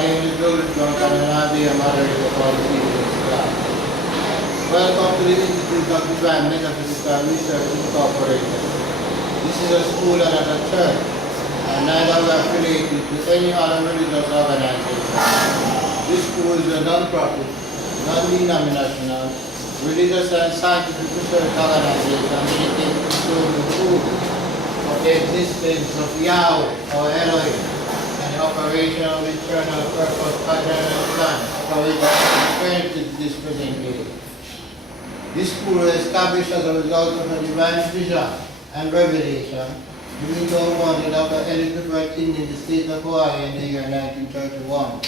My name is Rohan and I'll be a moderator for this evening's class. Welcome to the Institute of Divine Metaphysical Research Incorporated. This is a school and not a church, and neither are we affiliated to any other religious organization. This school is a non-profit, non-denominational, religious and scientific research organization dedicated to showing the proof of the existence of Yahweh or Elohim, and the operation of the eternal purpose, pattern, and plan operating to this present day. This school was established as a result of a divine vision and revelation during the one of Dr. Elizabeth in the state of Hawaii in the year 1931.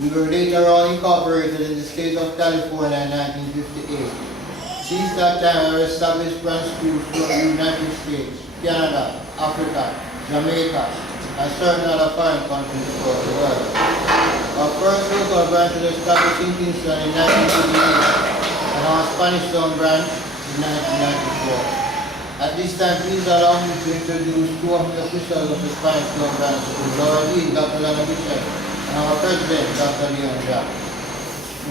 We were later on incorporated in the state of California in 1958. Since that time, we established branch schools throughout the United States, Canada, Africa, Jamaica, and certain other foreign countries across the world. Our first local branch was established in Kingston in 1988, and our Spanish Town branch in 1994. At this time, please allow me to introduce two of the officials of the Spanish Town branch, our dean, Dr. Donna, and our president, Dr. Leon Jack.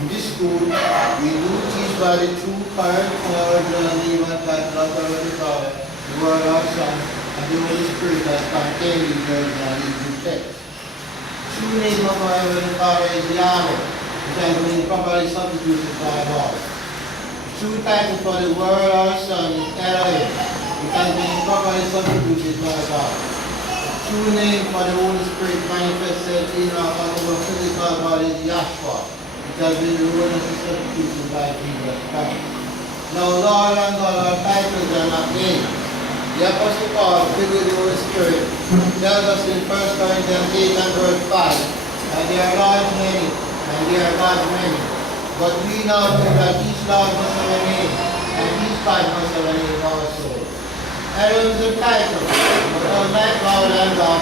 In this school, we do teach by the true current and original name and title of our Father, the Word of our Son, and the Holy Spirit as contained in the original Hebrew text. The true name of our Heavenly Father is Yahweh, which has been properly substituted by God. The true title for the Word of our Son is Elohim, which has been properly substituted by God. The true name for the Holy Spirit manifested in our physical body is Yahshua, which has been erroneously substituted by Jesus Christ. Now, Lord and God, our titles are not named. The Apostle Paul, filled with the Holy Spirit, tells us in 1 Corinthians 8 and verse 5, and there are Lords many, and there are gods many. But we now know that each Lord must have a name, and each God must have a name also. Elohim is a title, but unlike God and God,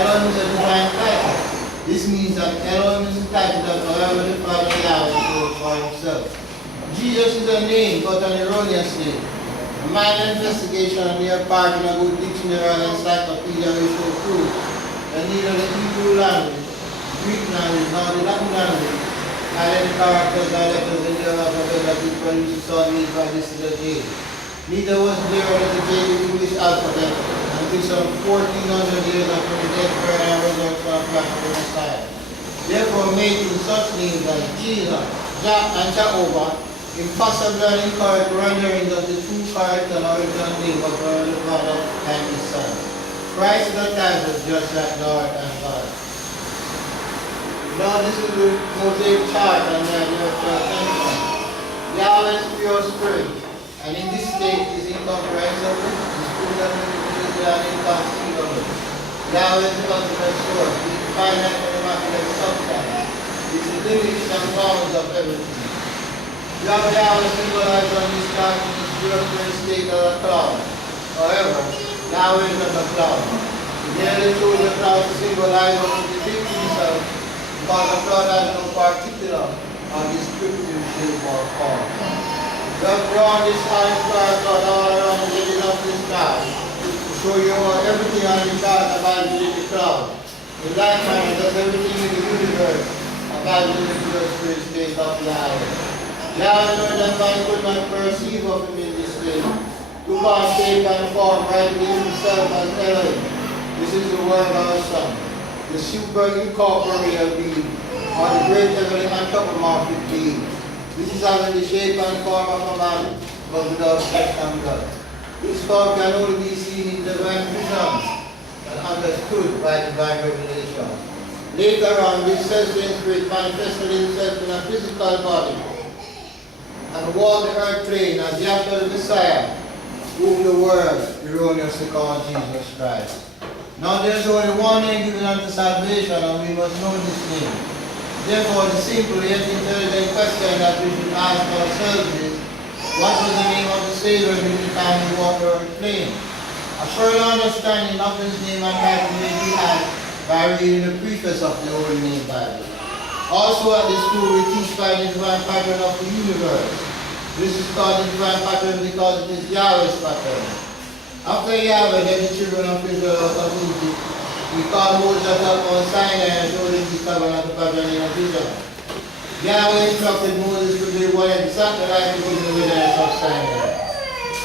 Elohim is a divine title. This means that Elohim is a title that however the Father Yahweh holds for himself. Jesus is a name, but an erroneous name. A minor investigation on near part in a good dictionary and encyclopedia will show proof that neither the Hebrew language, Greek language, nor the Latin language had any characters or letters in their alphabet that we produce on made by this little J. Neither was there a little J in the English alphabet until some 1400 years after the death, burial, and resurrection of Christ the Messiah. Therefore, making such names as Jesus, Jah, and Jehovah impossible and incorrect renderings of the true correct and original name of God the Father and His Son. Christ is the title just like Lord and God. Now this is the Mosaic chart and the idea of your attention. Yahweh is pure spirit, and in this state is incomprehensible, discriminated and inconceivable. Yahweh is the ultimate source, the finite and immaculate substance. It is the limits and bounds of everything. Yahweh is symbolized on this chart in its pure state of a cloud. However, Yahweh is not a cloud. He merely chose the cloud to symbolize or to depict himself, because the cloud has no particular or descriptive shape or form. We have drawn this orange star cloud all around the edges of this chart to show you how everything on the chart abides within the cloud. In like manner, does everything in the universe abides within the pure spirit state of Yahweh. Yahweh Lord and man could not perceive of him in this way, took on shape and form right within himself as Elohim. This is the Word of our Son, the super incorporeal being, or the great heavenly anthropomorphic being. This is having the shape and form of a man, but without flesh and blood. This form can only be seen in divine visions and understood by divine revelation. Later on, this self-same spirit manifested himself in a physical body and walked the earth plane as the actual Messiah, whom the world erroneously called Jesus Christ. Now there is only one name given unto salvation, and we must know this name. Therefore, the simple yet intelligent question that we should ask ourselves is, what was the name of the Savior during the time he walked the earth plane? A further understanding of his name and title may be had by reading the preface of the Holy Name Bible. Also at the school we teach by the divine pattern of the universe. This is called the divine pattern because it is Yahweh's pattern. After Yahweh led the children of Israel out of Egypt, he called Moses up on Sinai and showed him the tabernacle pattern in a vision. Yahweh instructed Moses to build one exactly like he did in the wilderness of Sinai.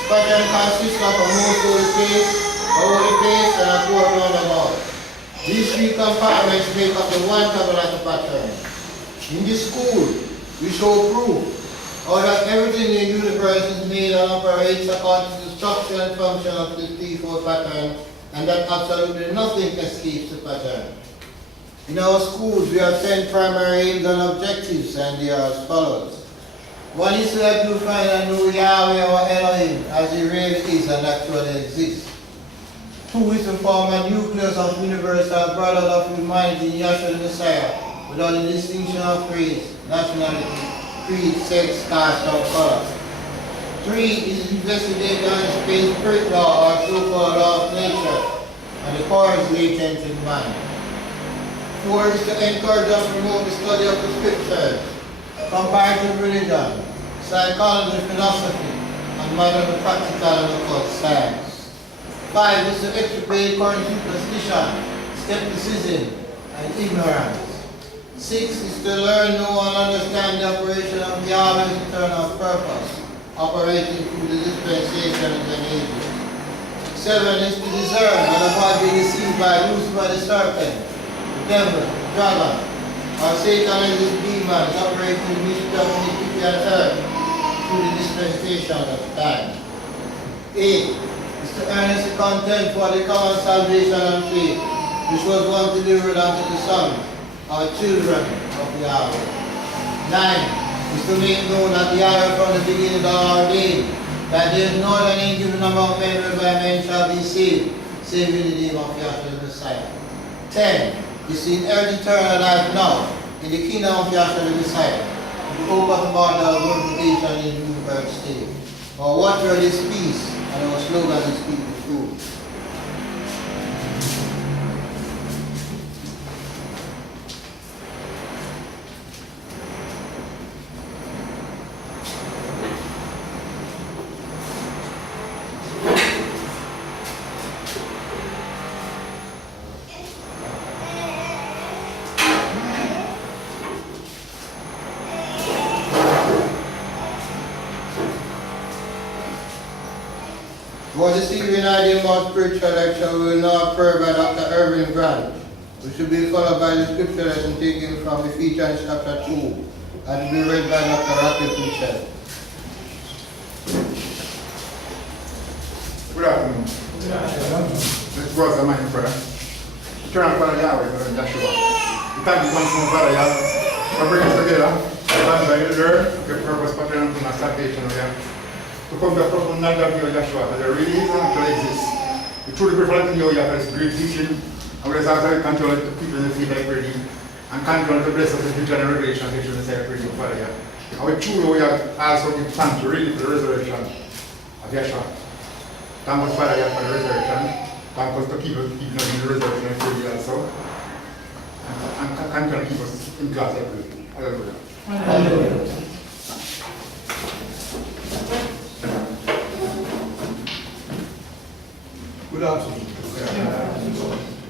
Pattern consists of a most holy place, and a court roundabout. These three compartments make up the one tabernacle pattern. In this school, we show proof how that everything in the universe is made and operates according to the structure and function of the threefold pattern, and that absolutely nothing escapes the pattern. In our schools, we have 10 primary aims and objectives, and they are as follows. One is to help you find and know Yahweh or Elohim as he really is and actually exists. 2 is to form a nucleus of universal brotherhood of humanity in Yahshua the Messiah, without the distinction of race, nationality, creed, sex, caste, or color. 3 is to investigate and explain spirit law or so-called law of nature and the powers latent in man. 4 is to encourage and promote the study of the scriptures, comparative religion, psychology, philosophy, and modern practical and occult science. 5 is to extirpate current superstition, skepticism, and ignorance. 6 is to learn, know, and understand the operation of Yahweh's eternal purpose, operating through the dispensations and ages. 7 is to discern and avoid being deceived by Lucifer the serpent, the devil, the dragon, or Satan and his demons operating the mystery of iniquity on earth through the dispensation of time. 8 is to earnestly contend for the common salvation and faith, which was once delivered unto the sons, our children of Yahweh. 9 is to make known that Yahweh from the beginning are ordained, that there is no other name given among men whereby men shall be saved, save in the name of Yahshua the Messiah. 10 is to inherit eternal life now in the kingdom of Yahshua the Messiah, the hope of immortal glorification in new birth state. Our watchword is peace, and our slogan is speak the truth. For this evening IDMR spiritual lecture, we will now pray by Dr. Irving Grant, which will be followed by the scripture lesson taken from Ephesians chapter 2, and will be read by Dr. Rocky Michel. Good afternoon. Good afternoon. Let's go to the mind prayer. Turn Father Yahweh, Father Yahshua. We thank you once more, Father Yahweh, for bringing us together. Stand by the Lord, your purpose, Father, and our salvation, O Yahweh. To come to the knowledge of you, Yahshua, that there really is and actually exists. We truly prefer to you, Yahweh, for this great teaching, and we ask that you control the people in the field like ready, and control the bless us in future generations, which is the same prayer, Father Yahweh. And we truly, we also give thanks really for the resurrection of Yahshua. Thank us, Father Yahweh, for the resurrection. Thank us to keep us in the resurrection and prayer also. And continue to keep us in class every day. Hallelujah. Hallelujah. Good afternoon.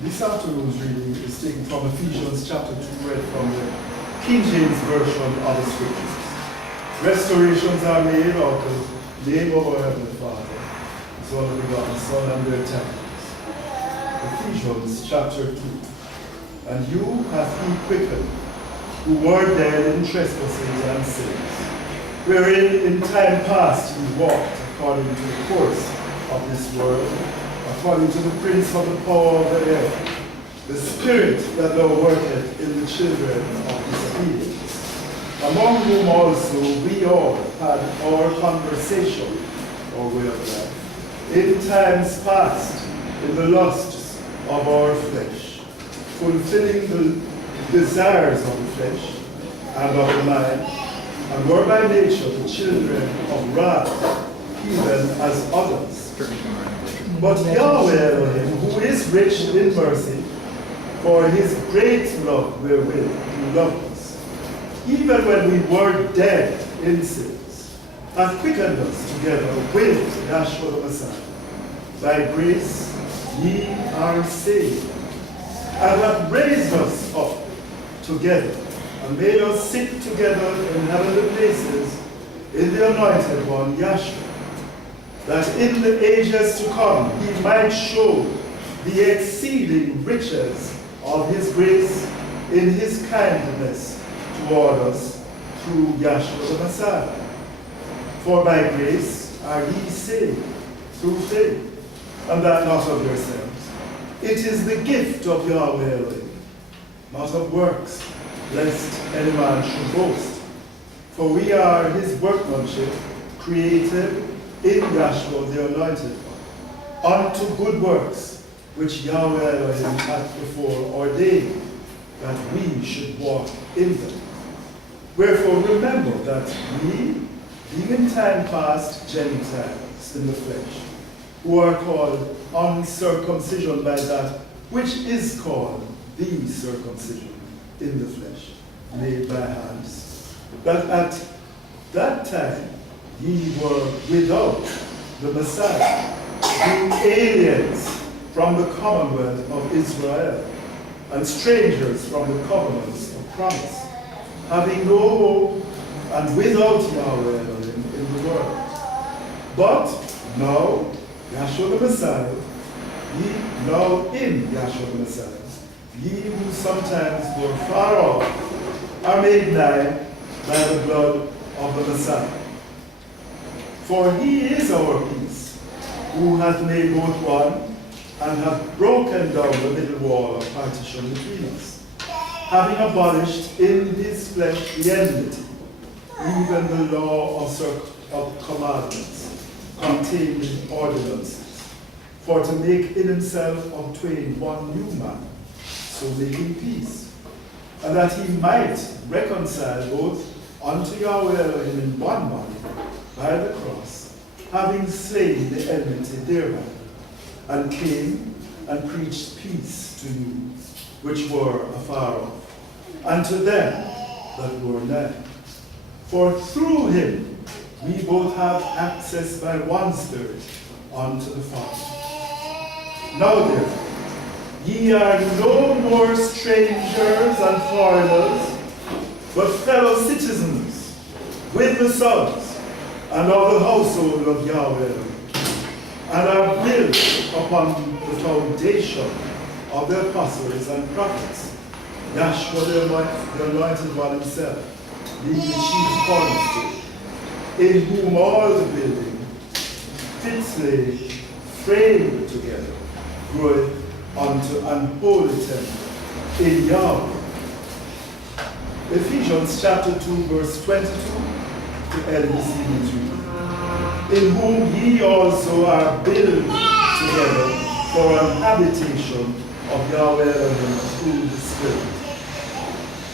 This afternoon's reading is taken from Ephesians chapter 2, read from the King James Version of the Scriptures. Restorations are made out of the name of our Heavenly Father, His only begotten Son, and their temples. Ephesians chapter 2. And you hath He quickened, who were dead in trespasses and sins, wherein in time past ye walked according to the course of this world, according to the prince of the power of the air, the spirit that thou worketh in the children of disobedience, among whom also we all had our conversation, or way of life, in times past, in the lusts of our flesh, fulfilling the desires of the flesh and of the mind, and were by nature the children of wrath, even as others. But Yahweh Elohim, who is rich in mercy, for his great love wherewith he loved us, even when we were dead in sins, hath quickened us together with Yahshua the Messiah. By grace ye are saved, and hath raised us up together, and made us sit together in heavenly places in the Anointed One, Yahshua, that in the ages to come he might show the exceeding riches of his grace in his kindness toward us through Yahshua the Messiah. For by grace are ye saved through faith, and that not of yourselves. It is the gift of Yahweh Elohim, not of works, lest any man should boast. For we are his workmanship, created in Yahshua the Anointed One, unto good works, which Yahweh Elohim hath before ordained that we should walk in them. Wherefore remember that we, being in time past Gentiles in the flesh, who are called uncircumcision by that which is called the circumcision in the flesh, made by hands, that at that time ye were without the Messiah, being aliens from the commonwealth of Israel, and strangers from the covenants of promise, having no hope and without Yahweh Elohim in the world. But now, Yahshua the Messiah, now in Yahshua the Messiah, ye who sometimes were far off are made nigh by the blood of the Messiah. For he is our peace, who hath made both one, and hath broken down the middle wall of partition between us, having abolished in his flesh the enmity, even the law of commandments contained in ordinances, for to make in himself of twain one new man, so making peace, and that he might reconcile both unto Yahweh Elohim in one body by the cross, having slain the enmity thereby, and came and preached peace to you, which were afar off, and to them that were nigh. For through him we both have access by one Spirit unto the Father. Now therefore, ye are no more strangers and foreigners, but fellow citizens with the sons and of the household of Yahweh, and are built upon the foundation of the apostles and prophets, Yahshua the Anointed One himself, being the chief cornerstone, in whom all the building fitly framed together groweth unto an holy temple in Yahweh. Ephesians chapter 2, verse 22 to end this evening's reading. In whom ye also are built together for an habitation of Yahweh Elohim through the Spirit.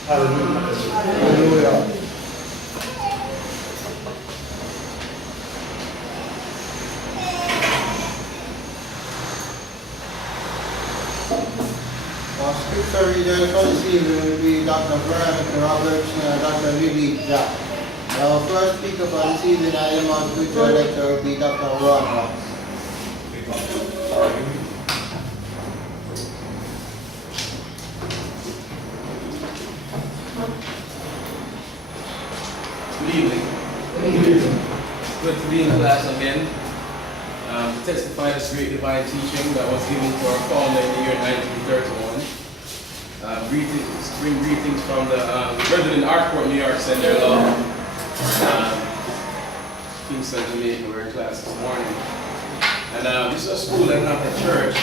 Hallelujah. Hallelujah. Our scripture reader for this evening will be Dr. Veronica Roberts and Dr. Lily Jack. Our first speaker for this evening, IDMR scripture lecture, will be Dr. Rohan. Good evening. Good to be in class again. To testify this great divine teaching that was given to our founder in the year 1931. Bring greetings from the brethren in Arkport, New York, send their love. Kingston, Jamaica, we're in class this morning. And this is a school and not a church.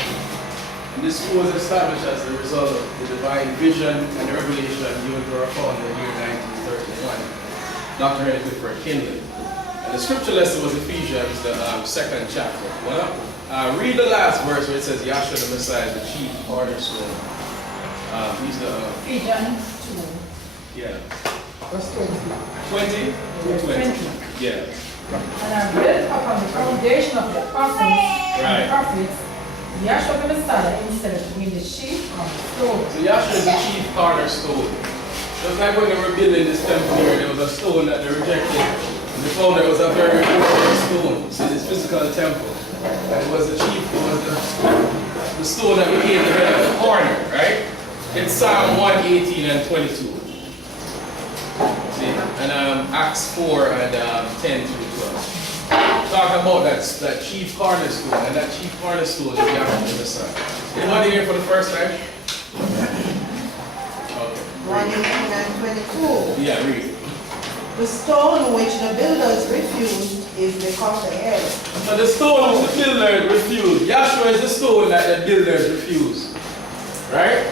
And this school was established as a result of the divine vision and the revelation given to our founder in the year 1931. Dr. Henry Clifford Kinley. And the scripture lesson was Ephesians, the second chapter. Well, read the last verse where it says Yahshua the Messiah is the chief cornerstone. He's the... Ephesians 2. Yeah. Verse 20. 20? 20. Yeah. And are built upon the foundation of the apostles and prophets, Yahshua the Messiah instead of being the chief cornerstone. So Yahshua is the chief cornerstone. Just like when they were building this temple here, there was a stone that they rejected. And they found there was a very important stone. So this physical temple. And it was the chief, it was the stone that became the head of the corner, right? It's Psalm 118 and 22. See? And Acts 4 and 10 through 12. Talk about that chief cornerstone, and that chief cornerstone is Yahweh the Messiah. Anybody here for the first time? Okay. 118 and 22. Yeah, read. The stone which the builders refused is become the head. So the stone which the builders refused. Yahshua is the stone that the builders refused. Right?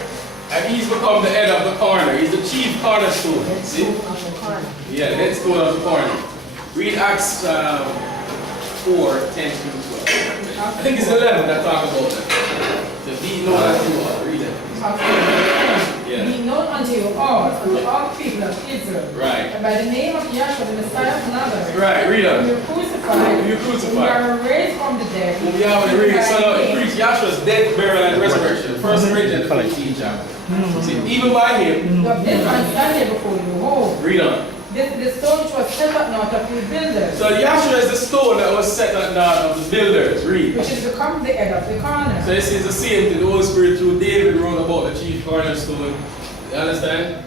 And he's become the head of the corner. He's the chief cornerstone. See? Yeah, the head stone of the corner. Read Acts 4, 10 through 12. I think it's 11 that talk about that. The be known unto you all. Read it. Yeah. Be known unto you all people of Israel. Right. And by the name of Yahshua, the Messiah of Nazareth. Right, read it. You are crucified. You crucified. You are raised from the dead. Whom Yahweh raised. So now it preached Yahshua's death, burial, and resurrection. 1 Corinthians 15 chapter. See, even by him. You have this man standing before you. Oh. Read on. The stone which was set up now of the builders. So Yahshua is the stone that was set at now of the builders. Read. Which is become the head of the corner. So this is the same thing the Holy Spirit through David wrote about the chief cornerstone. You understand?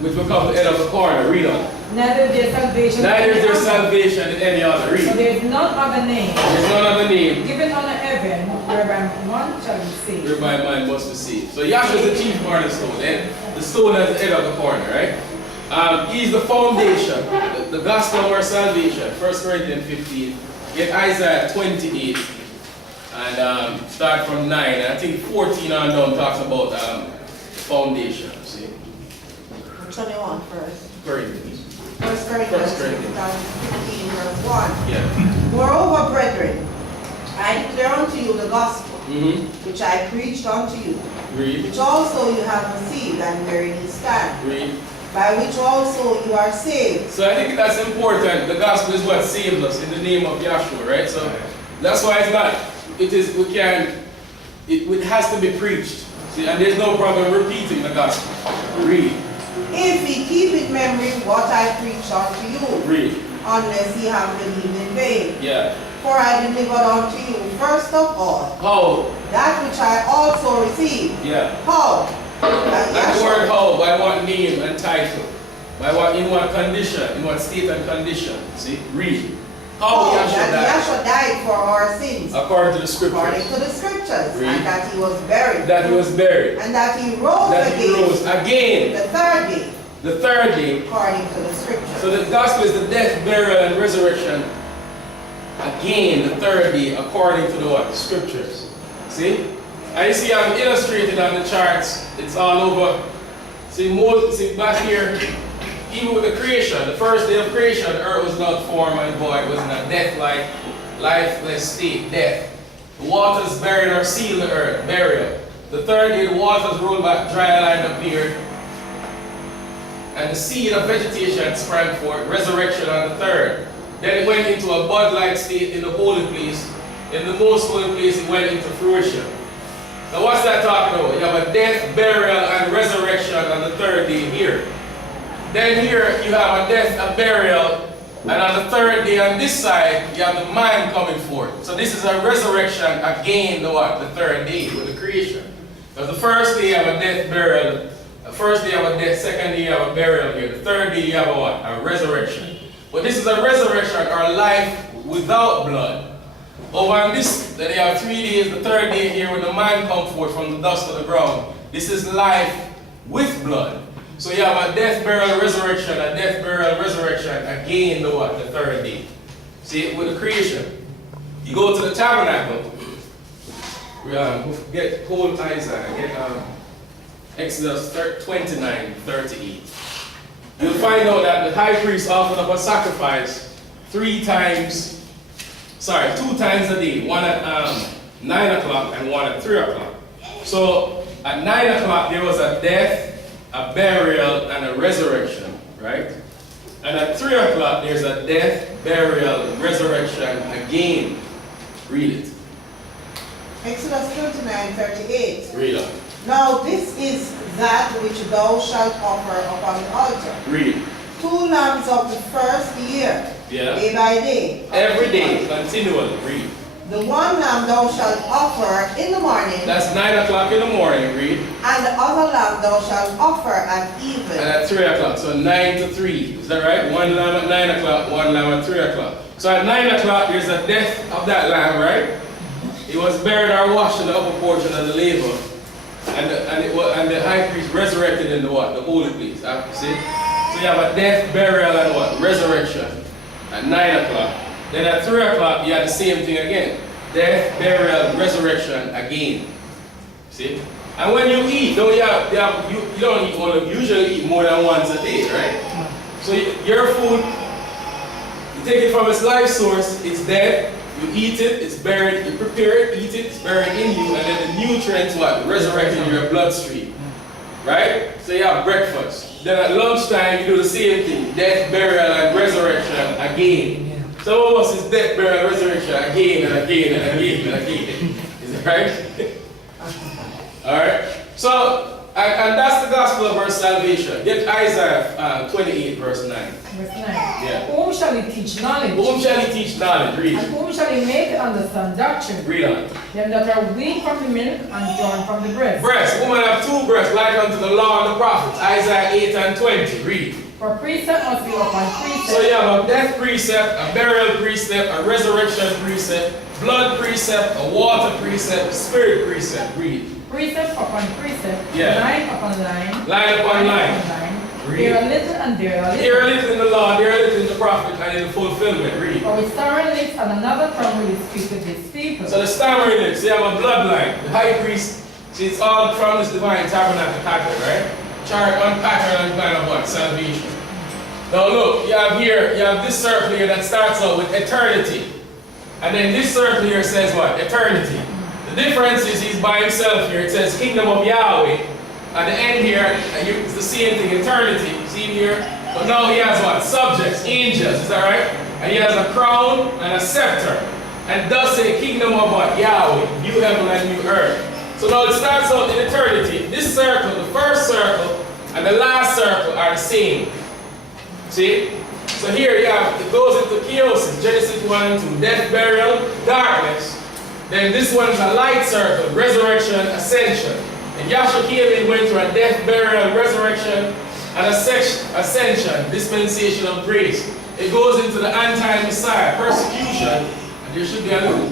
Which becomes the head of the corner. Read on. Neither is there salvation. Neither is there salvation in any other. Read. So there is none other name. There's none other name Given under heaven, whereby one shall be saved. whereby man must be saved. So Yahshua is the chief cornerstone, and the stone at the head of the corner, right? He's the foundation, the gospel of our salvation. 1 Corinthians 15. Get Isaiah 28 and start from 9. And I think 14 on down talks about foundation. See? 21 first. Corinthians. 1 Corinthians 15 verse 1. Yeah. Moreover, brethren, I declare unto you the gospel, Mm-hmm. which I preached unto you, Read. which also you have received and wherein you stand, Read. by which also you are saved. So I think that's important. The gospel is what saves us in the name of Yahshua, right? So that's why it's not, it has to be preached. See, and there's no problem repeating the gospel. Read. If ye keep in memory what I preached unto you, Read. unless ye have believed in vain. Yeah. For I delivered unto you first of all How? that which I also received. Yeah. How? That word how, by what name and title? By what, in what condition, in what state and condition? See? Read. How How Yahshua that died? Yahshua died for our sins, According to the according scriptures. to the scriptures, Read. and that he was buried, That he was buried. and that he rose That he again rose again. the third day, The third day. according to the scriptures. So the gospel is the death, burial, and resurrection. Again, the third day, according to the what? The scriptures. See? And you see I'm illustrated on the charts. It's all over. See, back here, even with the creation, the first day of creation, the earth was not formed and void, was in a death-like, lifeless state, death. The waters buried or sealed the earth, burial. The third day, the waters rolled back, dry land appeared, and the seed of vegetation sprang forth, resurrection on the third. Then it went into a bud-like state in the holy place. In the most holy place, it went into fruition. Now what's that talking about? You have a death, burial, and resurrection on the third day here. Then here you have a death, a burial, and on the third day on this side, you have the mind coming forth. So this is a resurrection again, the third day with the creation. Because the first day you have a death, burial. The first day you have a death, second day you have a burial here. The third day you have a what? A resurrection. But this is a resurrection or life without blood. Over on this, then you have 3 days, the third day here when the mind comes forth from the dust of the ground. This is life with blood. So you have a death, burial, resurrection, a death, burial, resurrection, again the third day. See, with the creation. You go to the tabernacle. Get hold Isaiah, get Exodus 29, 38. You'll find out that the high priest offered up a sacrifice 2 times a day. One at 9 o'clock and one at 3 o'clock. So at 9 o'clock there was a death, a burial, and a resurrection, right? And at 3 o'clock there's a death, burial, resurrection again. Read it. Exodus 29:38. Read it. Now this is that which thou shalt offer upon the altar. Read. 2 lambs of the first year, Yeah. day by day. Every day, continually. Read. The one lamb thou shalt offer in the morning, That's 9 o'clock in the morning, read. and the other lamb thou shalt offer at And even. at 3 o'clock, so 9 to 3. Is that right? One lamb at 9 o'clock, one lamb at 3 o'clock. So at 9 o'clock, there's a death of that lamb, right? He was buried or washed in the upper portion of the laver. And the high priest resurrected in the what? The holy place. See? So you have a death, burial, and what? Resurrection at 9 o'clock. Then at 3 o'clock, you have the same thing again. Death, burial, resurrection again. See? And when you eat, you don't eat one, you usually eat more than once a day, right? So your food, you take it from its life source, it's dead, you eat it, it's buried, you prepare it, eat it, it's buried in you, and then the nutrients what? Resurrect in your bloodstream. Right? So you have breakfast. Then at lunchtime you do the same thing. Death, burial, and resurrection again. Some of us is death, burial, resurrection again and again and again and again. Is it right? Alright? So, and that's the gospel of our salvation. Get Isaiah 28 verse 9. Verse 9. Yeah. Whom shall he teach knowledge? Whom shall he teach knowledge? Read. And whom shall he make to understand doctrine? Read on. Them that are weaned from the milk and drawn from the breast. Breast. Woman have two breasts, like unto the law and the prophets. Isaiah 8 and 20. Read. For precept must be upon precept. So you have a death precept, a burial precept, a resurrection precept, blood precept, a water precept, spirit precept. Read. Precept upon precept. Yeah. Line upon line. Line upon line. Read. There are little and there are little. There are little in the law, there are little in the prophet, and in the fulfillment. Read. For with stammering lips and another tongue will he speak with his people. So the stammering lips, you have a bloodline. The high priest, see, it's all from this divine tabernacle pattern, right? Chart on pattern and plan of what? Salvation. Now look, you have this circle here that starts out with eternity. And then this circle here says what? Eternity. The difference is he's by himself here. It says kingdom of Yahweh. At the end here, it's the same thing, eternity. See here? But now he has what? Subjects, angels, is that right? And he has a crown and a scepter. And thus say kingdom of what? Yahweh, new heaven and new earth. So now it starts out in eternity. This circle, the first circle, and the last circle are the same. See? So here you have, it goes into chaos, Genesis 1 and 2, death, burial, darkness. Then this one is a light circle, resurrection, ascension. And Yahshua came in, went through a death, burial, resurrection, and ascension, dispensation of grace. It goes into the anti-Messiah, persecution, and there should be a little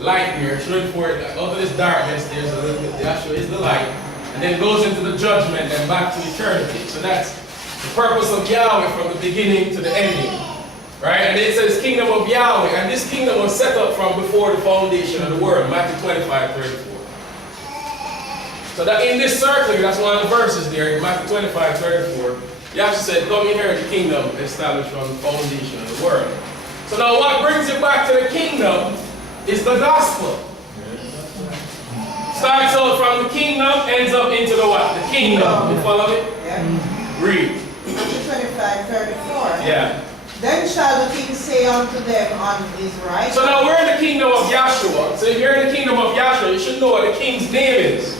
light here, showing for it, out of this darkness, there's a little bit, Yahshua is the light. And then it goes into the judgment and back to eternity. So that's the purpose of Yahweh from the beginning to the ending. Right? And it says kingdom of Yahweh. And this kingdom was set up from before the foundation of the world. Matthew 25:34. So that in this circle, that's one of the verses there, in Matthew 25:34. Yahshua said, come inherit the kingdom established from the foundation of the world. So now what brings it back to the kingdom is the gospel. Starts out from the kingdom, ends up into the what? The kingdom. You follow me? Yeah. Read. Matthew 25:34. Yeah. Then shall the king say unto them on his right. So now we're in the kingdom of Yahshua. So if you're in the kingdom of Yahshua, you should know what the king's name is.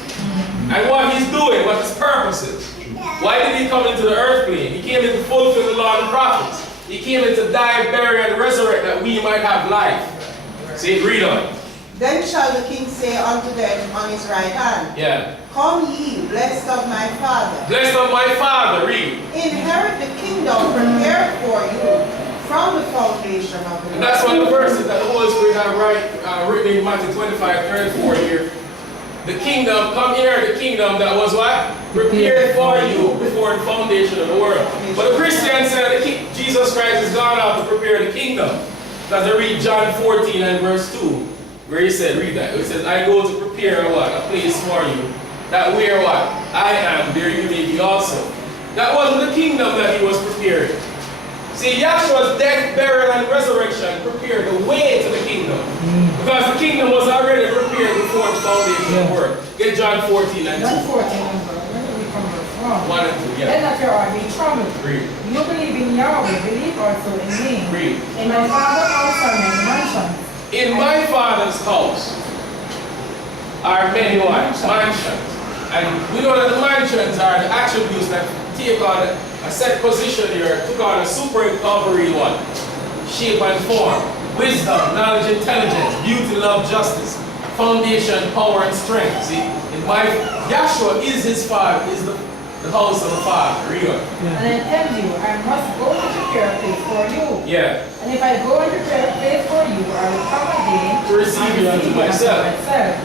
And what he's doing, what his purpose is. Why did he come into the earth plane? He came in to fulfill the law and the prophets. He came in to die, bury, and resurrect that we might have life. See, read on. Then shall the king say unto them on his right hand. Yeah. Come ye, blessed of my Father. Blessed of my Father, read. Inherit the kingdom prepared for you from the foundation of the world. And that's one of the verses that the Holy Spirit have written in Matthew 25:34 here. The kingdom, come here, the kingdom that was what? Prepared for you before the foundation of the world. But the Christians said that Jesus Christ has gone out to prepare the kingdom. Because they read John 14 and verse 2, where he said, read that. It says, I go to prepare what? A place for you. That where what? I am, there you may be also. That wasn't the kingdom that he was preparing. See, Yahshua's death, burial, and resurrection prepared the way to the kingdom. Because the kingdom was already prepared before the foundation of the world. Get John 14 and 2. John 14 and verse. When do we come verse 1? 1 and 2, yeah. Let not your heart be troubled. Read. You believe in Yahweh, believe also in me. Read. In my Father's house are many mansions. In my Father's house are many what? Mansions. And we know that the mansions are the attributes that take on a set position here, took on a super recovery one, shape and form. wisdom, knowledge, intelligence, beauty, love, justice, foundation, power, and strength. See, Yahshua is his father, is the house of the Father. Read on. And I tell you, I must go to prepare a place for you. Yeah. And if I go and prepare a place for you, I will come again To receive you unto myself.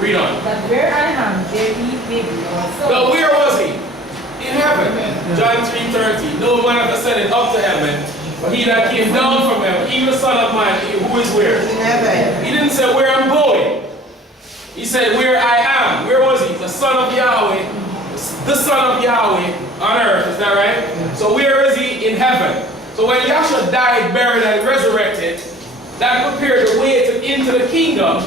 Read on. That where I am, there ye may be also. Now where was he? In heaven. John 3:30. No man hath ascended up to heaven, but he that came down from heaven, even the Son of Man, who is where? In heaven. He didn't say where I'm going. He said where I am. Where was he? The Son of Yahweh. The Son of Yahweh on earth. Is that right? So where is he? In heaven. So when Yahshua died, buried, and resurrected, that prepared the way into the kingdom.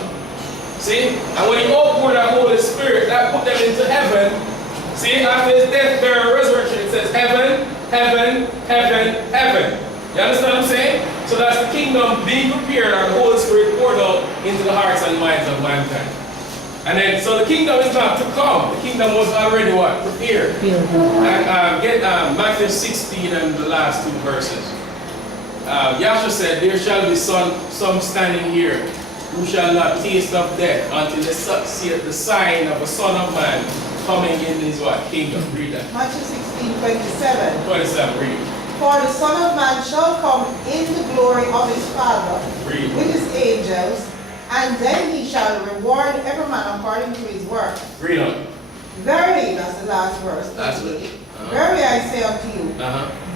See? And when he outpoured that Holy Spirit, that put them into heaven. See? After his death, burial, and resurrection, it says heaven, heaven, heaven, heaven. You understand what I'm saying? So that's the kingdom being prepared and the Holy Spirit poured out into the hearts and minds of mankind. And then, so the kingdom is not to come. The kingdom was already what? Prepared. And get Matthew 16 and the last two verses. Yahshua said, there shall be some standing here who shall not taste of death until they see the sign of a Son of Man coming in his what? Kingdom. Read that. Matthew 16:27. 27, read. For the Son of Man shall come in the glory of his Father Read. with his angels, and then he shall reward every man according to his work. Read on. Verily, that's the last verse. That's it. Verily I say unto you,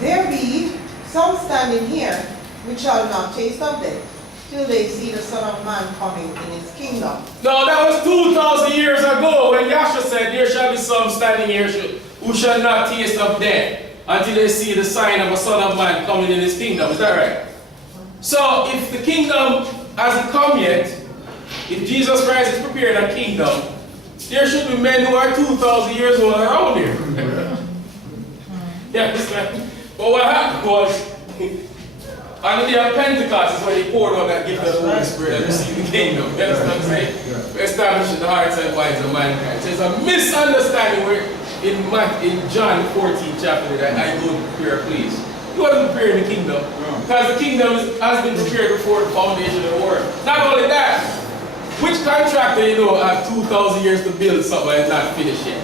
there be some standing here which shall not taste of death, till they see the Son of Man coming in his kingdom. No, that was 2,000 years ago when Yahshua said, there shall be some standing here who shall not taste of death until they see the sign of a Son of Man coming in his kingdom. Is that right? So if the kingdom hasn't come yet, if Jesus Christ is preparing a kingdom, there should be men who are 2,000 years old around here. You understand? But what happened was, on the day of Pentecost is when he poured out that gift of the Holy Spirit and received the kingdom. You understand what I'm saying? Establishing the hearts and minds of mankind. So it's a misunderstanding where in John 14 chapter that I go to prepare a place. He wasn't preparing the kingdom. Because the kingdom has been prepared before the foundation of the world. Not only that, which contractor you know have 2,000 years to build something and not finish yet?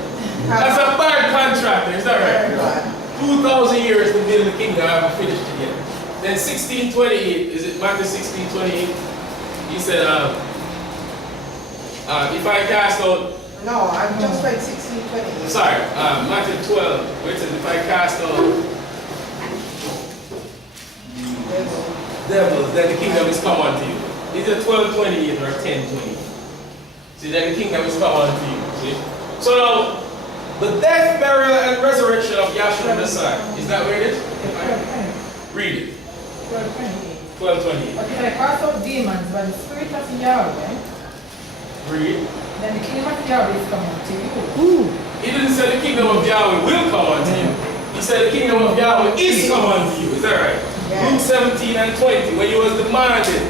That's a bad contractor, is that right? 2,000 years to build the kingdom, I haven't finished it yet. Then 16:28, is it Matthew 16:28? He said, if I cast out. No, I've just read 16:28. Sorry, Matthew 12, where it says, if I cast out devils, then the kingdom is come unto you. Is it 12:28 or 10:20? See, then the kingdom is come unto you. See? So now, the death, burial, and resurrection of Yahshua Messiah, is that where it is? Read it. 12:28. But if I cast out demons by the Spirit of Yahweh, Read. then the kingdom of Yahweh is coming to you. He didn't say the kingdom of Yahweh will come unto you. He said the kingdom of Yahweh is come unto you. Is that right? Yes. Luke 17 and 20, when he was demanded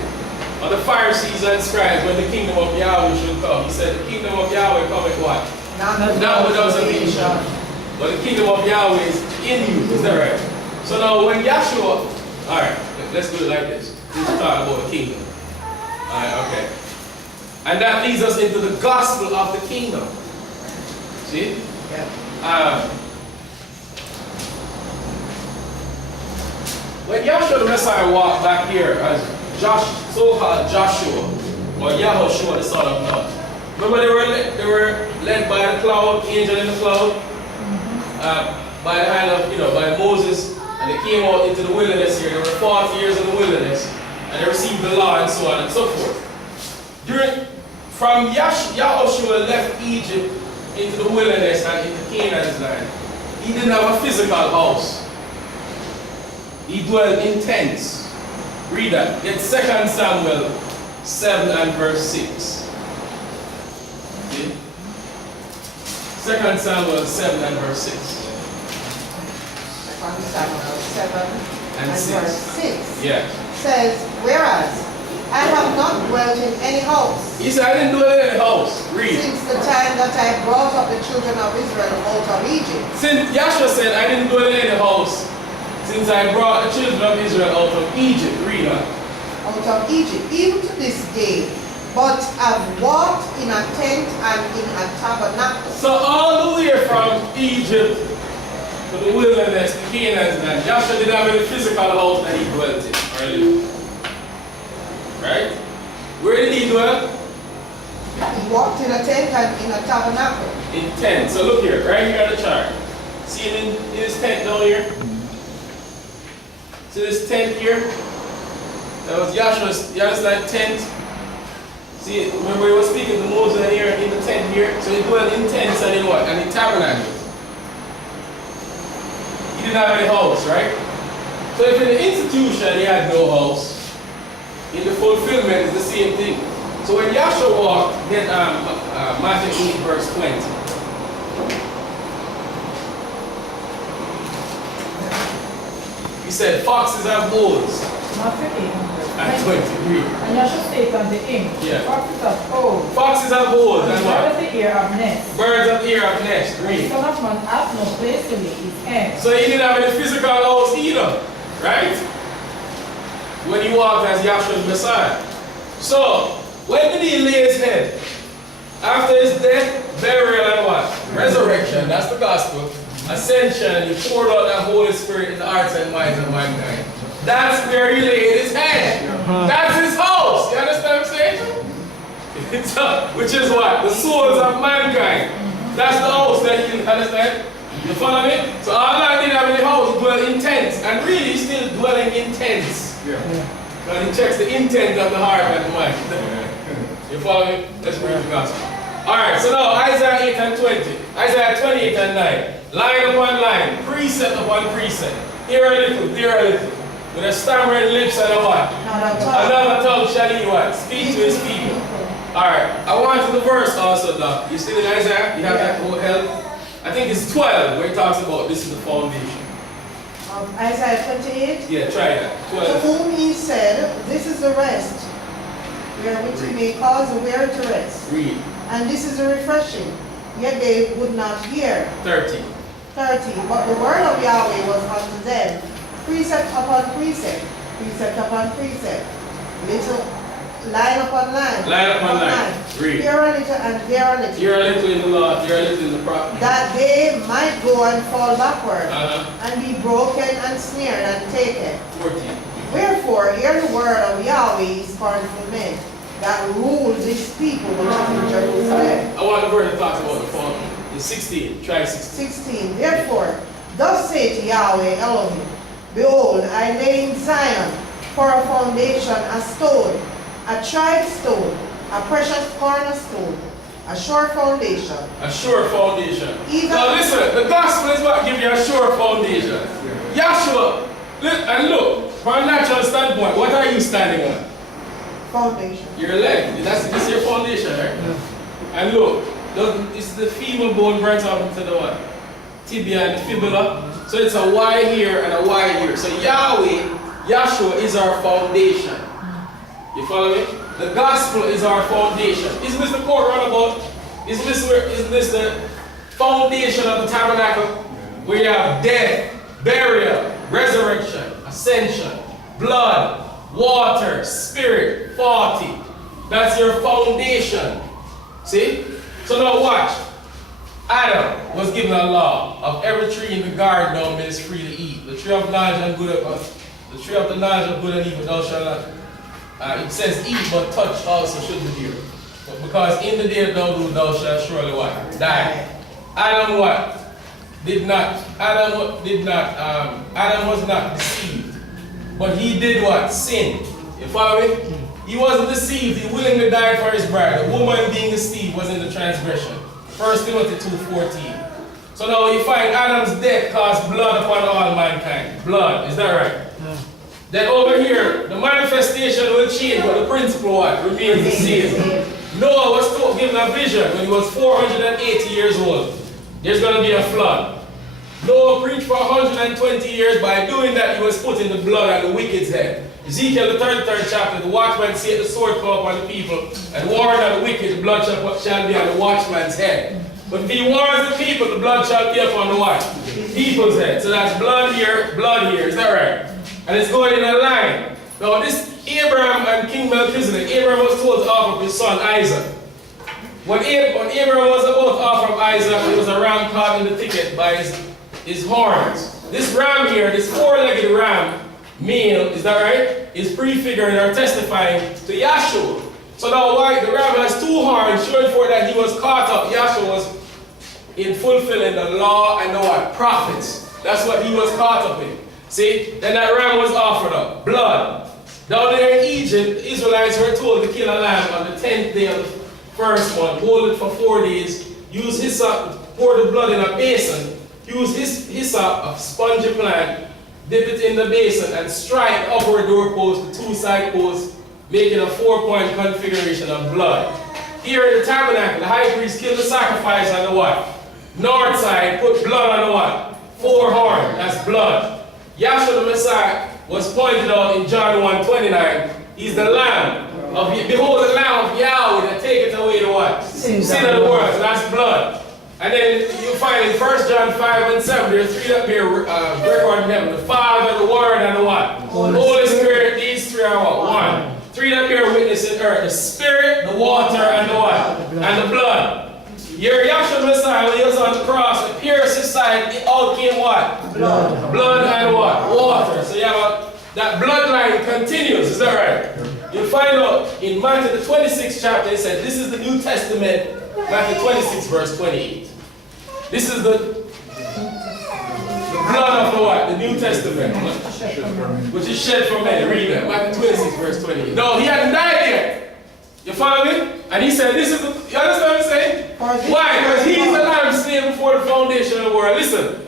of the Pharisees and scribes when the kingdom of Yahweh should come. He said the kingdom of Yahweh cometh what? Not without salvation. But the kingdom of Yahweh is in you. Is that right? So now when Yahshua, alright, let's do it like this. Let's talk about the kingdom. Alright, okay. And that leads us into the gospel of the kingdom. See? Yeah. When Yahshua the Messiah walked back here as so-called Joshua, or Yahushua the son of God, remember they were led by the cloud, angel in the cloud, by the hand of, by Moses, and they came out into the wilderness here. There were 40 years in the wilderness, and they received the law and so on and so forth. From Yahushua left Egypt into the wilderness and into Canaan's land, he didn't have a physical house. He dwelled in tents. Read that. Get 2 Samuel 7 and verse 6. Okay? 2 Samuel 7 and verse 6. 2 Samuel 7 And verse 6 Yeah. says, whereas I have not dwelt in any house He said, I didn't dwell in any house. Read. since the time that I brought up the children of Israel out of Egypt. Since Yahshua said, I didn't dwell in any house since I brought the children of Israel out of Egypt. Read on. out of Egypt, even to this day, but have walked in a tent and in a tabernacle. So all the way from Egypt to the wilderness, to Canaan's land, Joshua didn't have any physical house that he dwelt in, or lived. Right? Where did he dwell? He walked in a tent and in a tabernacle. In tent. So look here, right here on the chart. See it in his tent down here? See this tent here? That was Joshua's, you understand, tent? See, remember he was speaking to Moses here in the tent here? So he dwelled in tents and in what? And in tabernacles. He didn't have any house, right? So if in the institution he had no house, in the fulfillment is the same thing. So when Joshua walked, get Matthew 8 verse 20. He said, foxes have holes. Matthew 8. And 23. And you should say it on the king. Yeah. Foxes have holes. Foxes have holes. And And birds what? of the air have nests. Birds of the air have nests. The Read. Son of Man hath no place to lay his head. So he didn't have any physical house either. Right? When he walked as Yahshua's Messiah. So, when did he lay his head? After his death, burial, and what? Resurrection. That's the gospel. Ascension. He poured out that Holy Spirit in the hearts and minds of mankind. That's where he laid his head. That's his house. You understand what I'm saying? Which is what? The souls of mankind. That's the house that he understand? You follow me? So Allah didn't have any house, he dwelled in tents. And really he's still dwelling in tents. Yeah. Because he checks the intent of the heart and the mind. You follow me? Let's read the gospel. Alright, so now Isaiah 8 and 20. Isaiah 28 and 9. Line upon line, precept upon precept. Here a little, there a little. With a stammering lips and a what? Another tongue shall he what? Speak to his people. Alright, I want to the verse also, Doc. You still in Isaiah? You have that whole help? I think it's 12 where it talks about this is the foundation. Isaiah 28. Yeah, try that. To 12. whom he said, this is the rest, wherewith he may cause the weary to rest. Read. And this is a refreshing, yet they would not hear. 13. 30. But the word of Yahweh was unto them, precept upon precept, precept upon precept, little line upon line. Line upon line. Read. Here a little and there a little. You're a little in the law, you're a little in the prophet. That they might go and fall backward, Uh-huh. and be broken and snared and taken. 14. Wherefore, hear the word of Yahweh, his men, that rule this people which is in Jerusalem. I want the verse that talks about the foundation. It's 16. Try 16. 16. Therefore, thus saith Yahweh Elohim, behold, I lay in Zion for a foundation a stone, a tried stone, a precious cornerstone, a sure foundation. A sure foundation. Even Now listen, the gospel is what gives you a sure foundation. Yahshua, and look, from a natural standpoint, what are you standing on? foundation. Your leg. This is your foundation, right? And look, this is the femur bone branch out into the what? Tibia and the fibula. So it's a Y here and a Y here. So Yahweh, Yahshua is our foundation. You follow me? The gospel is our foundation. Isn't this the core runabout? Isn't this the foundation of the tabernacle? Where you have death, burial, resurrection, ascension, blood, water, spirit, 40. That's your foundation. See? So now watch. Adam was given a law of every tree in the garden thou mayest free to eat. The tree of knowledge and good, the tree of the knowledge of good and evil thou shalt not. It says eat, but touch also should be here. But because in the day thou do, thou shalt surely what? Die. Adam what? Adam was not deceived. But he did what? Sin. You follow me? He wasn't deceived. He willingly died for his bride. The woman being deceived was in the transgression. 1 Timothy 2:14. So now you find Adam's death caused blood upon all mankind. Blood. Is that right? Yeah. Then over here, the manifestation will change, but the principle what? Remains the same. Noah was given a vision when he was 480 years old. There's going to be a flood. Noah preached for 120 years. By doing that, he was putting the blood on the wicked's head. Ezekiel, the 33rd chapter, the watchman said the sword come upon the people and warned on the wicked, the blood shall be on the watchman's head. But if he warns the people, the blood shall be upon the what? People's head. So that's blood here, is that right? And it's going in a line. Now this Abraham and King Melchizedek, Abraham was told to offer his son Isaac. When Abraham was about to offer Isaac, there was a ram caught in the thicket by his horns. This ram here, this four-legged ram, male, is that right? Is prefiguring or testifying to Yahshua. So now why the ram has two horns, showing for that he was caught up. Yahshua was in fulfilling the law and the what? Prophets. That's what he was caught up in. See? Then that ram was offered up. Blood. Down there in Egypt, the Israelites were told to kill a lamb on the 10th day of the first month. Hold it for 4 days. Use hyssop, pour the blood in a basin. Use hyssop, a spongy plant. Dip it in the basin and strike the upper doorpost, the two side posts, making a 4-point configuration of blood. Here in the tabernacle, the high priest killed the sacrifice on the what? North side, put blood on the what? 4 horns, that's blood. Yahshua the Messiah was pointed out in John 1:29. He's the Lamb of, behold the Lamb of Yahweh that taketh away the what? Sin of the world, so that's blood. And then you find in 1 John 5 and 7, there are 3 that bear record in heaven. The Father, the Word, and the what? Holy Spirit, these 3 are what? 1. 3 that bear witness in earth. The Spirit, the water, and the what? And the blood. Your Yahshua Messiah, when he was on the cross, it pierced his side, it all came what? Blood. Blood and what? Water. So you have that bloodline continues, is that right? You'll find out in Matthew the 26th chapter, it said, this is the New Testament, Matthew 26 verse 28. This is the blood of the what? The New Testament. Which is shed for many. Read that. Matthew 26 verse 28. No, he hadn't died yet. You follow me? And he said, this is the, you understand what I'm saying? Why? Because he's the lamb slain before the foundation of the world. Listen,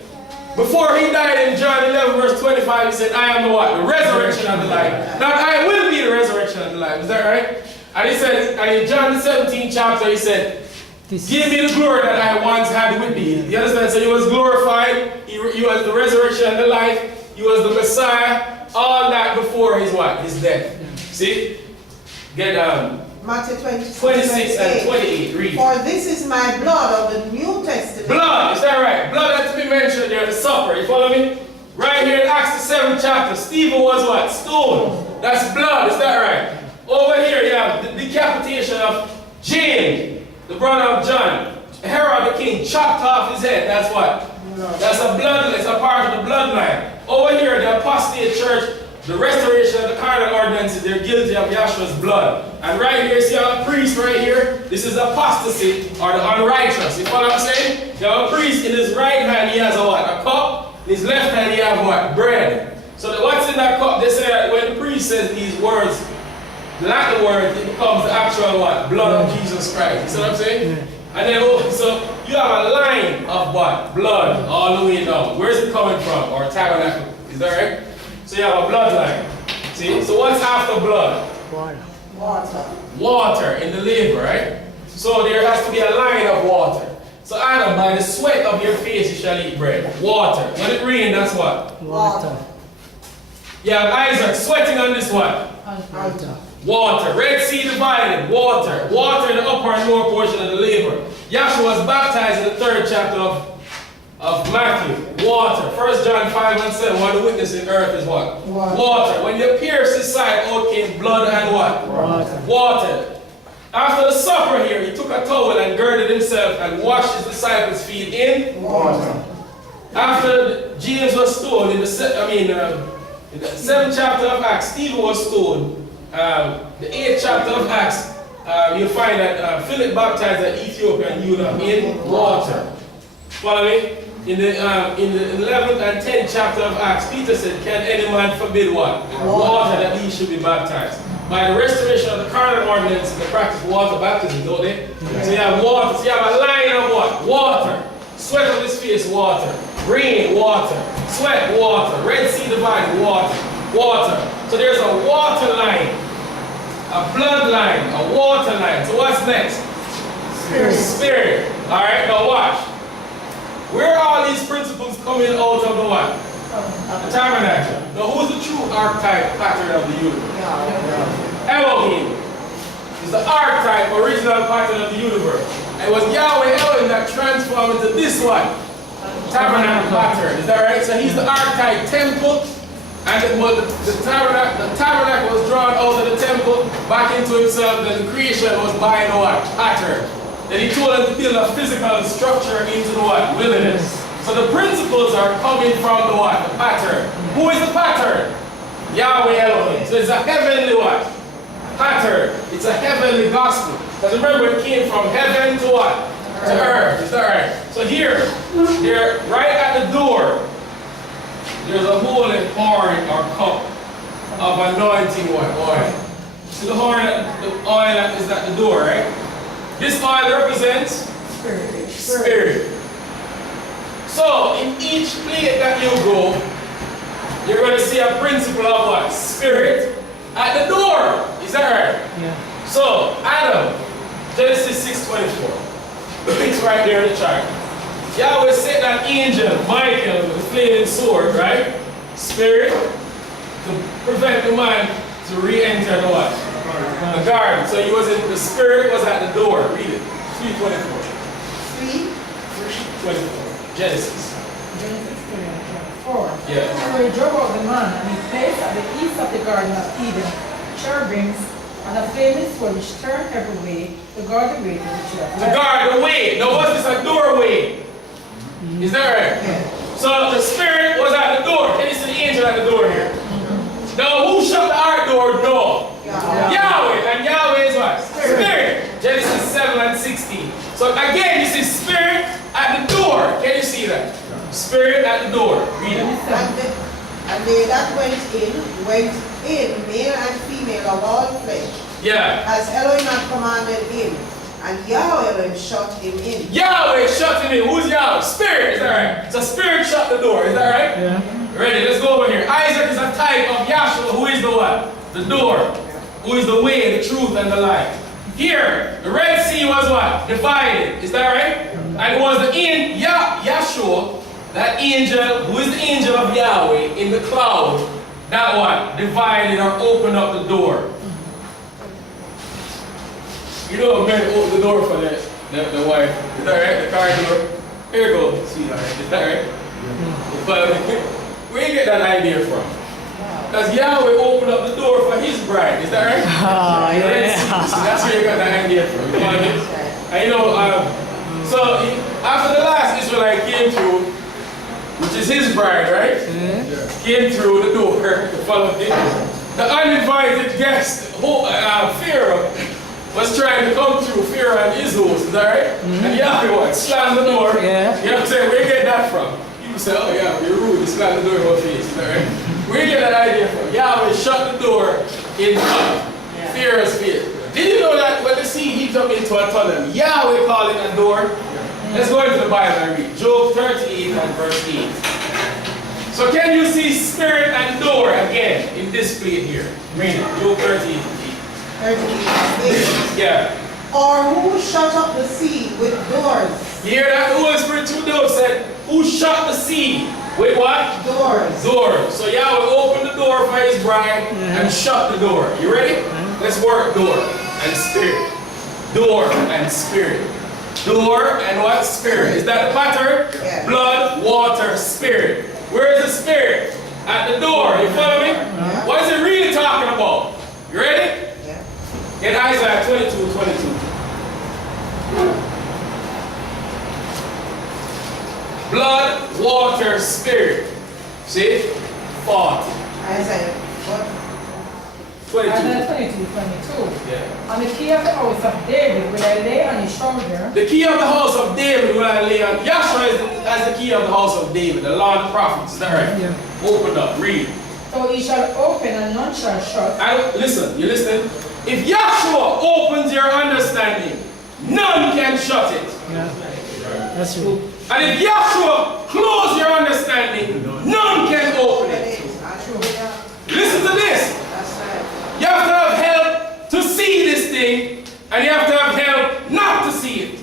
before he died in John 11 verse 25, he said, I am the what? The resurrection of the life. Now I will be the resurrection of the life. Is that right? And he said, and in John the 17th chapter, he said, give me the glory that I once had with thee. You understand? So he was glorified. He was the resurrection and the life. He was the Messiah. All that before his what? His death. See? Get Matthew 26 and 28. Read. For this is my blood of the New Testament. Blood, is that right? Blood has to be mentioned there, the supper. You follow me? Right here in Acts the 7th chapter, Stephen was what? Stoned. That's blood, is that right? Over here you have the decapitation of James, the brother of John. Herod the king chopped off his head. That's what? That's a blood, it's a part of the bloodline. Over here, the apostate church, the restoration of the carnal ordinances, they're guilty of Yahshua's blood. And right here, see a priest right here? This is apostasy or the unrighteous. You follow what I'm saying? You have a priest in his right hand, he has a what? A cup. In his left hand, he has what? Bread. So what's in that cup? They say that when the priest says these words, the Latin word, it becomes the actual what? Blood of Jesus Christ. You see what I'm saying? And then, so you have a line of what? Blood all the way down. Where's it coming from? Or tabernacle. Is that right? So you have a bloodline. See? So what's after blood? Water. Water in the liver, right? So there has to be a line of water. So Adam, by the sweat of your face you shall eat bread. Water. When it rains, that's what? Water. You have Isaac sweating on this what? Water. Water. Red Sea divided. Water. Water in the upper and lower portion of the liver. Yahshua was baptized in the 3rd chapter of Matthew. Water. 1 John 5 and 7. One of the witnesses in earth is what? Water. When you pierce his side, out came blood and what? Water. After the supper here, he took a towel and girded himself and washed his disciples' feet in water. After James was stoned in the 7th chapter of Acts, Stephen was stoned. The 8th chapter of Acts, you'll find that Philip baptized an Ethiopian eunuch in water. Follow me? In the 11th and 10th chapter of Acts, Peter said, can any man forbid what? Water that he should be baptized. By the restoration of the carnal ordinance, they practice water baptism, don't they? So you have water. So you have a line of what? Water. Sweat on his face, water. Rain, water. Sweat, water. Red Sea divided, water. Water. So there's a water line, a blood line, a water line. So what's next? Spirit. Spirit. Alright, now watch. Where are all these principles coming out of the what? The tabernacle. Now who's the true archetype pattern of the universe? Elohim is the archetype, original pattern of the universe. And it was Yahweh Elohim that transformed into this one. Tabernacle pattern. Is that right? So he's the archetype temple. And And the tabernacle was drawn out of the temple back into himself, then the creation was by the what? Pattern. Then he told them to build a physical structure into the what? Wilderness. So the principles are coming from the what? The pattern. Who is the pattern? Yahweh Elohim. So it's a heavenly what? Pattern. It's a heavenly gospel. Because remember, it came from heaven to what? To earth. Is that right? So here, they're right at the door. There's a holy horn or cup of anointing what? Oil. See the horn, the oil that is at the door, right? This oil represents Spirit. So in each plate that you go, you're going to see a principle of what? Spirit at the door. Is that right? Yeah. So Adam, Genesis 6:24. It's right there in the chart. Yahweh sent that angel, Michael, with a flaming sword, right? Spirit, to prevent the man to re-enter the what? The garden. So the spirit was at the door. Read it. 3:24. 3:24. Genesis. Genesis 3:24. Yeah. So he drove out the man, and he placed at the east of the garden of Eden cherubims and a flaming sword which turned every way to guard the way to the tree of life. To guard the way. Now was this a doorway? Is that right? Yeah. So the spirit was at the door. Can you see the angel at the door here? Now who shut the heart door? No. Yahweh. And Yahweh is what? Spirit. Genesis 7:16. So again, you see spirit at the door. Can you see that? Spirit at the door. Read it. And they that went in, male and female of all flesh, Yeah. as Elohim had commanded him, and Yahweh shut him in. Yahweh shut him in. Who's Yahweh? Spirit. Is that right? So spirit shut the door. Is that right? Yeah. Ready? Let's go over here. Isaac is a type of Yahshua, who is the what? The door. Who is the way, the truth, and the life. Here, the Red Sea was what? Divided. Is that right? And it was the Yahshua, that angel, who is the angel of Yahweh in the cloud, that what? Divided or opened up the door. You know, men open the door for the wife. Is that right? The car door. Here you go, sweetheart. Is that right? But where you get that idea from? Because Yahweh opened up the door for his bride. Is that right? Oh, yeah. So that's where you got that idea from. You know what I mean? And you know, so after the last Israelite came through, which is his bride, right? Came through the door to follow him. The uninvited guest, Pharaoh, was trying to come through Pharaoh and his house, is that right? And Yahweh what? Slammed the door. Yeah. You know what I'm saying? Where you get that from? People say, oh yeah, you're rude, you slammed the door in my face, is that right? Where you get that idea from? Yahweh shut the door in Pharaoh's face. Did you know that when the sea heaved up into a tunnel, Yahweh called it a door? Let's go into the Bible and read. Job 38 and verse 8. So can you see spirit and door again in this plate here? Read it. Job 38 and 8. Yeah. Or who shut up the sea with doors? You hear that? The Holy Spirit through those said, who shut the sea? With what? Doors. Doors. So Yahweh opened the door for his bride and shut the door. You ready? Let's work door and spirit. Door and spirit. Door and what? Spirit. Is that the pattern? Yeah. Blood, water, spirit. Where is the spirit? At the door. You follow me? Yeah. What is it really talking about? You ready? Yeah. Get Isaiah 22:22. Blood, water, spirit. See? Fought. Isaiah. What? 22. Isaiah 22:22. Yeah. On the key of the house of David will I lay on his shoulder. The key of the house of David will I lay on. Yahshua is as the key of the house of David, the law of the prophets. Is that right? Yeah. Open up, read. So he shall open and none shall shut. And listen, you listen? If Yahshua opens your understanding, none can shut it. Yeah. That's true. And if Yahshua closes your understanding, none can open it. Listen to this. That's right. You have to have help to see this thing, and you have to have help not to see it.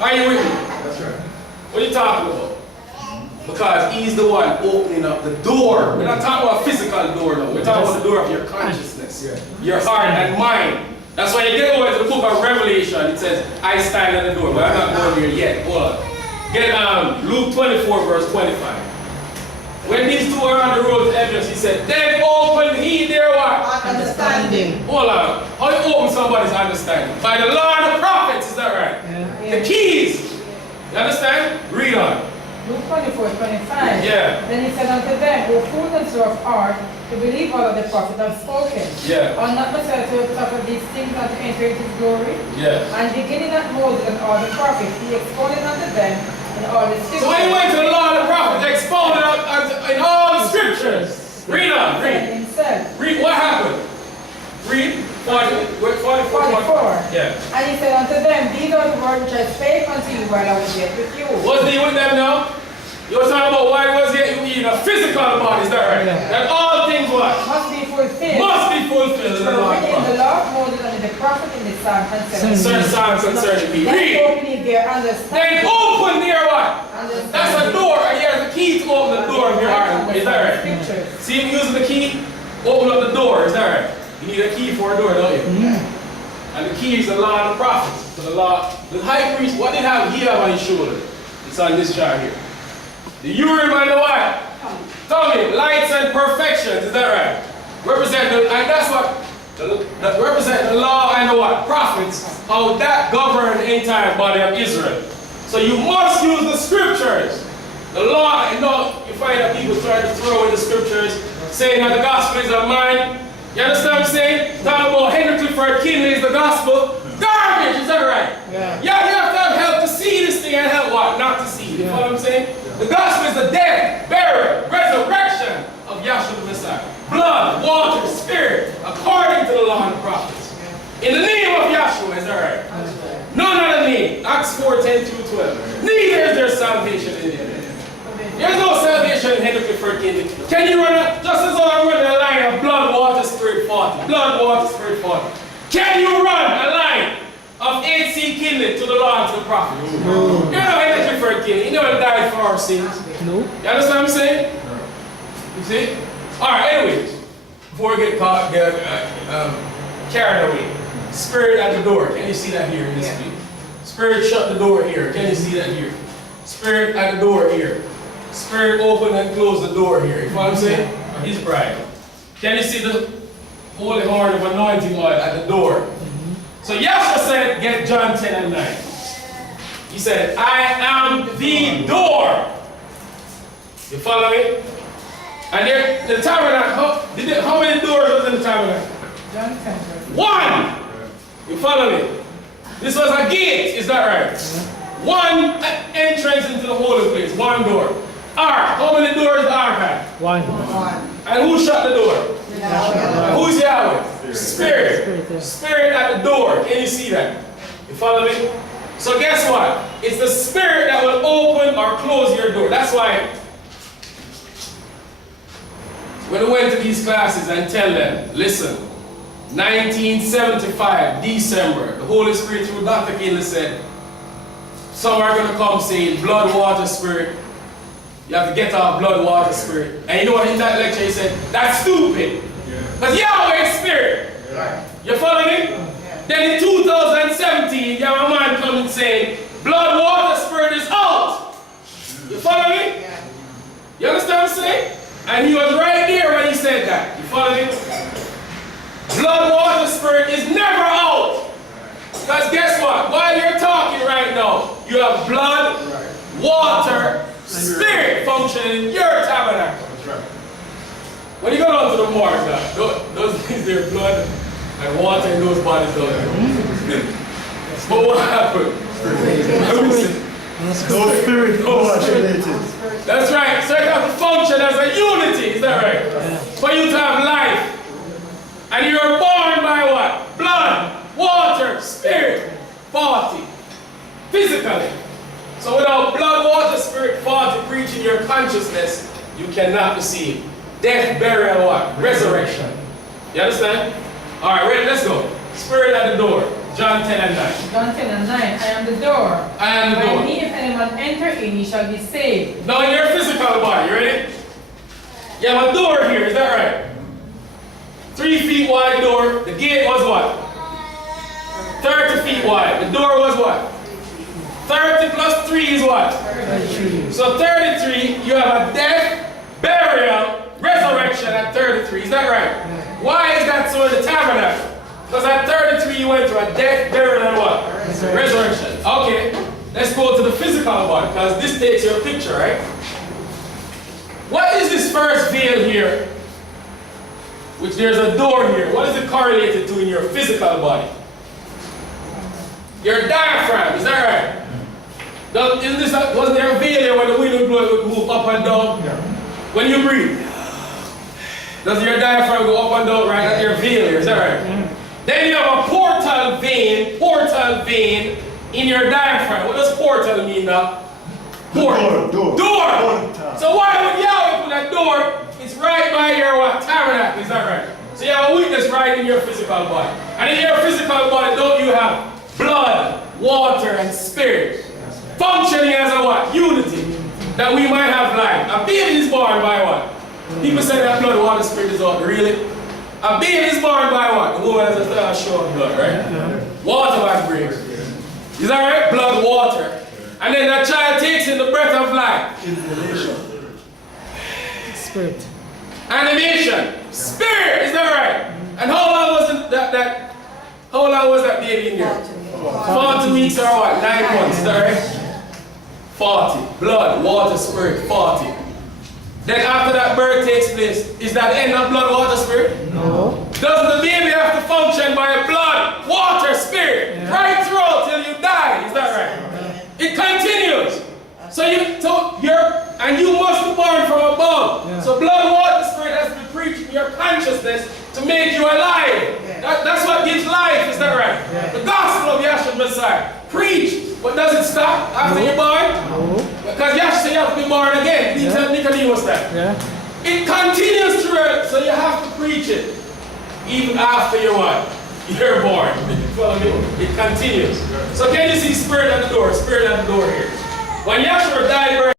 Are you with me? That's right. What are you talking about? Because he's the one opening up the door. We're not talking about a physical door now. We're talking about the door of your consciousness, your heart and mind. That's why you get over to the book of Revelation. It says, I stand at the door. But I'm not going there yet. Hold on. Get Luke 24 verse 25. When these two were on the road to Emmaus, he said, then open he their what? Understanding. Hold on. How you open somebody's understanding? By the law and the prophets, is that right? The keys. You understand? Read on. Luke 24:25. Yeah. Then he said unto them, O fools and slow of heart, to believe all of the prophets have spoken. Yeah. Are not Messiah to suffer these things and to enter into his glory? Yeah. And beginning at Moses and all the prophets, he expounded unto them in all the scriptures. So when he went to the law and the prophets, they expounded in all the scriptures. Read on. Read. Himself. Read. What happened? Read. 44. Yeah. And he said unto them, these are the words which I spake unto you while I was yet with you. Was he with them now? You were talking about why was he in a physical body, is that right? Yeah. That all things what? Must be fulfilled. Must be fulfilled in the law and Written in the prophets. law of Moses and in the prophet in the Psalm concerning Certain signs concerning me. Then Read. opening their understanding. Then open their what? That's a door. And he has the key to open the door of your heart. Is that right? Scriptures. See him using the key? Open up the door. Is that right? You need a key for a door, don't you? And the key is the law and the prophets. So the law, the high priest, what did he have on his shoulder? It's on this chart here. The Urim and the what? Tongue, lights and perfections, is that right? Represent the, and that's what, that represent the law and the what? Prophets, how that govern the entire body of Israel. So you must use the scriptures. The law, you know, you find that people try to throw in the scriptures, saying that the gospel is of mine. You understand what I'm saying? Talking about Henry Clifford Kinley is the gospel. Garbage, is that right? Yeah. You have to have help to see this thing and help what? Not to see it. You know what I'm saying? The gospel is the death, burial, resurrection of Yahshua the Messiah. Blood, water, spirit, according to the law and the prophets. In the name of Yahshua, is that right? None other name. Acts 4:10-12. Neither is there salvation in it. There's no salvation in Henry Clifford Kinley. Can you run a, just as though I run a line of blood, water, spirit, 40. Blood, water, spirit, 40. Can you run a line of H.C. Kinley to the law and to the prophets? No. You know Henry Clifford Kinley. He never died for our sins. No. You understand what I'm saying? You see? Alright, anyways. Before we get caught, carried away. Spirit at the door. Can you see that here in this view? Spirit shut the door here. Can you see that here? Spirit at the door here. Spirit open and close the door here. You know what I'm saying? His bride. Can you see the holy horn of anointing oil at the door? So Yahshua said, get John 10 and 9. He said, I am the door. You follow me? And there, the tabernacle, how many doors was in the tabernacle? John 10. One! You follow me? This was a gate, is that right? One entrance into the holy place, one door. Ark, how many doors the ark had? One. And who shut the door? Yahweh. Who's Yahweh? Spirit. Spirit at the door. Can you see that? You follow me? So guess what? It's the Spirit that will open or close your door. That's why when we went to these classes and tell them, listen, 1975, December, the Holy Spirit through Dr. Kinley said, some are going to come saying blood, water, spirit. You have to get off blood, water, spirit. And you know what, in that lecture he said, that's stupid. Because Yahweh is spirit. You follow me? Then in 2017, you have a man coming saying, blood, water, spirit is out. You follow me? You understand what I'm saying? And he was right there when he said that. You follow me? Blood, water, spirit is never out. Because guess what? While you're talking right now, you have blood, water, spirit functioning in your tabernacle. When you go down to the morgue, those things, they're blood and water in those bodies don't there. But what happened? No spirit, no. That's right. So you have to function as a unity, is that right? For you to have life. And you are born by what? Blood, water, spirit, 40. Physically. So without blood, water, spirit, 40 preaching your consciousness, you cannot receive death, burial, what? Resurrection. You understand? Alright, ready? Let's go. Spirit at the door. John 10 and 9. John 10 and 9. I am the door. I am the By door. me, if anyone enter in, he shall be saved. Now in your physical body, you ready? You have a door here, is that right? 3 feet wide door. The gate was what? 30 feet wide. The door was what? 30 plus 3 is what? 33. So 33, you have a death, burial, resurrection at 33. Is that right? Why is that so in the tabernacle? Because at 33 you went through a death, burial, and what? Resurrection. Okay, let's go to the physical one, because this takes your picture, right? What is this first veil here? Which there's a door here. What is it correlated to in your physical body? Your diaphragm, is that right? Wasn't there a veil here when the wind would blow, it would move up and down? Yeah. When you breathe, does your diaphragm go up and down, right? That's your veil here, is that right? Then you have a portal vein in your diaphragm. What does portal mean now? Door. So why would Yahweh put that door? It's right by your what? Tabernacle, is that right? So you have a witness right in your physical body. And in your physical body, don't you have blood, water, and spirit functioning as a what? Unity. That we might have life. A baby is born by what? People say that blood, water, spirit is what? Really? A baby is born by what? The woman has a show of blood, right? Water by breaks. Is that right? Blood, water. And then that child takes in the breath of life. Spirit. Animation. Spirit, is that right? And how long was how long was that baby in there? 40 weeks or what? 9 months, is that right? 40. Blood, water, spirit, 40. Then after that birth takes place, is that the end of blood, water, spirit? No. Doesn't the baby have to function by blood, water, spirit, right through till you die? Is that right? It continues. So you must be born from above. Yeah. So blood, water, spirit has to be preached in your consciousness to make you alive. That's what gives life, is that right? The gospel of Yahshua Messiah. Preach. But does it stop after you're born? No. Because Yahshua said you have to be born again. He tell Nicodemus that. Yeah. It continues through, so you have to preach it. Even after you're what? You're born. You follow me? It continues. So can you see spirit at the door? Spirit at the door here. When Yahshua died,